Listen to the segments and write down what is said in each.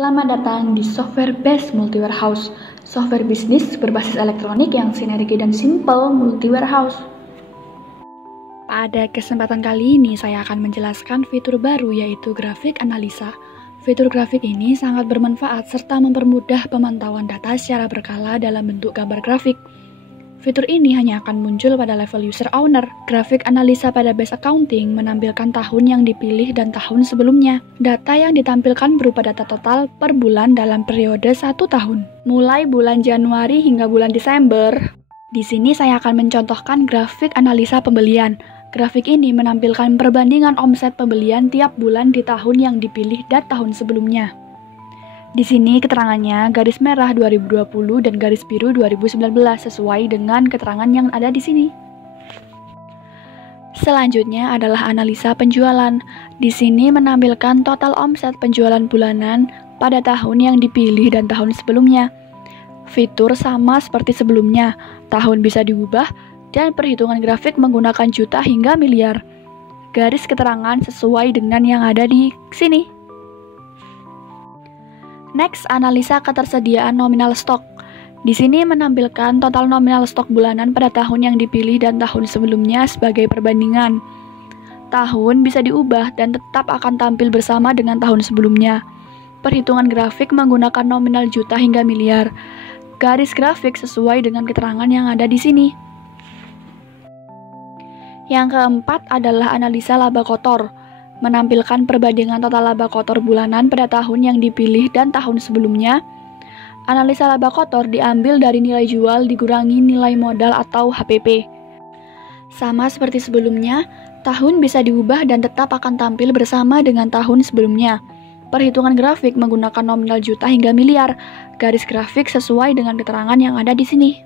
Selamat datang di Software Based Multi Warehouse, software bisnis berbasis elektronik yang sinergi dan simple multi warehouse. Pada kesempatan kali ini saya akan menjelaskan fitur baru yaitu grafik analisa. Fitur grafik ini sangat bermanfaat serta mempermudah pemantauan data secara berkala dalam bentuk gambar grafik. Fitur ini hanya akan muncul pada level user owner. Grafik analisa pada base accounting menampilkan tahun yang dipilih dan tahun sebelumnya. Data yang ditampilkan berupa data total per bulan dalam periode 1 tahun, mulai bulan Januari hingga bulan Desember. Di sini saya akan mencontohkan grafik analisa pembelian. Grafik ini menampilkan perbandingan omset pembelian tiap bulan di tahun yang dipilih dan tahun sebelumnya. Di sini keterangannya garis merah 2020 dan garis biru 2019 sesuai dengan keterangan yang ada di sini. Selanjutnya adalah analisa penjualan. Di sini menampilkan total omset penjualan bulanan pada tahun yang dipilih dan tahun sebelumnya. Fitur sama seperti sebelumnya, tahun bisa diubah dan perhitungan grafik menggunakan juta hingga miliar. Garis keterangan sesuai dengan yang ada di sini. Next, analisa ketersediaan nominal stok. Di sini menampilkan total nominal stok bulanan pada tahun yang dipilih dan tahun sebelumnya sebagai perbandingan. Tahun bisa diubah dan tetap akan tampil bersama dengan tahun sebelumnya. Perhitungan grafik menggunakan nominal juta hingga miliar. Garis grafik sesuai dengan keterangan yang ada di sini. Yang keempat adalah analisa laba kotor. Menampilkan perbandingan total laba kotor bulanan pada tahun yang dipilih dan tahun sebelumnya. Analisa laba kotor diambil dari nilai jual dikurangi nilai modal atau HPP. Sama seperti sebelumnya, tahun bisa diubah dan tetap akan tampil bersama dengan tahun sebelumnya. Perhitungan grafik menggunakan nominal juta hingga miliar. Garis grafik sesuai dengan keterangan yang ada di sini.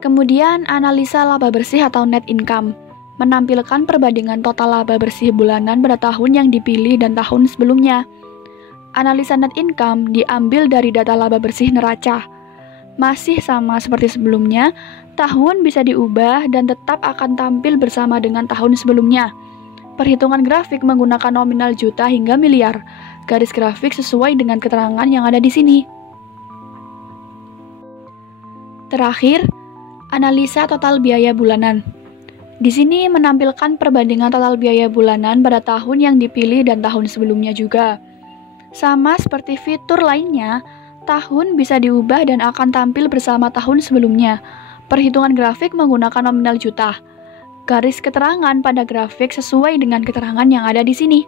Kemudian analisa laba bersih atau net income. Menampilkan perbandingan total laba bersih bulanan pada tahun yang dipilih dan tahun sebelumnya. Analisa net income diambil dari data laba bersih neraca. Masih sama seperti sebelumnya, tahun bisa diubah dan tetap akan tampil bersama dengan tahun sebelumnya. Perhitungan grafik menggunakan nominal juta hingga miliar. Garis grafik sesuai dengan keterangan yang ada di sini. Terakhir, analisa total biaya bulanan. Di sini menampilkan perbandingan total biaya bulanan pada tahun yang dipilih dan tahun sebelumnya juga. Sama seperti fitur lainnya, tahun bisa diubah dan akan tampil bersama tahun sebelumnya. Perhitungan grafik menggunakan nominal juta. Garis keterangan pada grafik sesuai dengan keterangan yang ada di sini.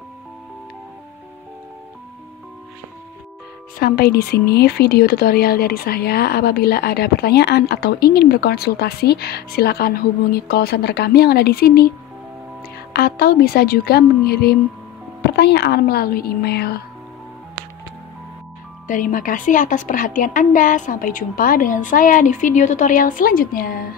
Sampai di sini video tutorial dari saya. Apabila ada pertanyaan atau ingin berkonsultasi, silakan hubungi call center kami yang ada di sini. Atau bisa juga mengirim pertanyaan melalui email. Terima kasih atas perhatian Anda. Sampai jumpa dengan saya di video tutorial selanjutnya.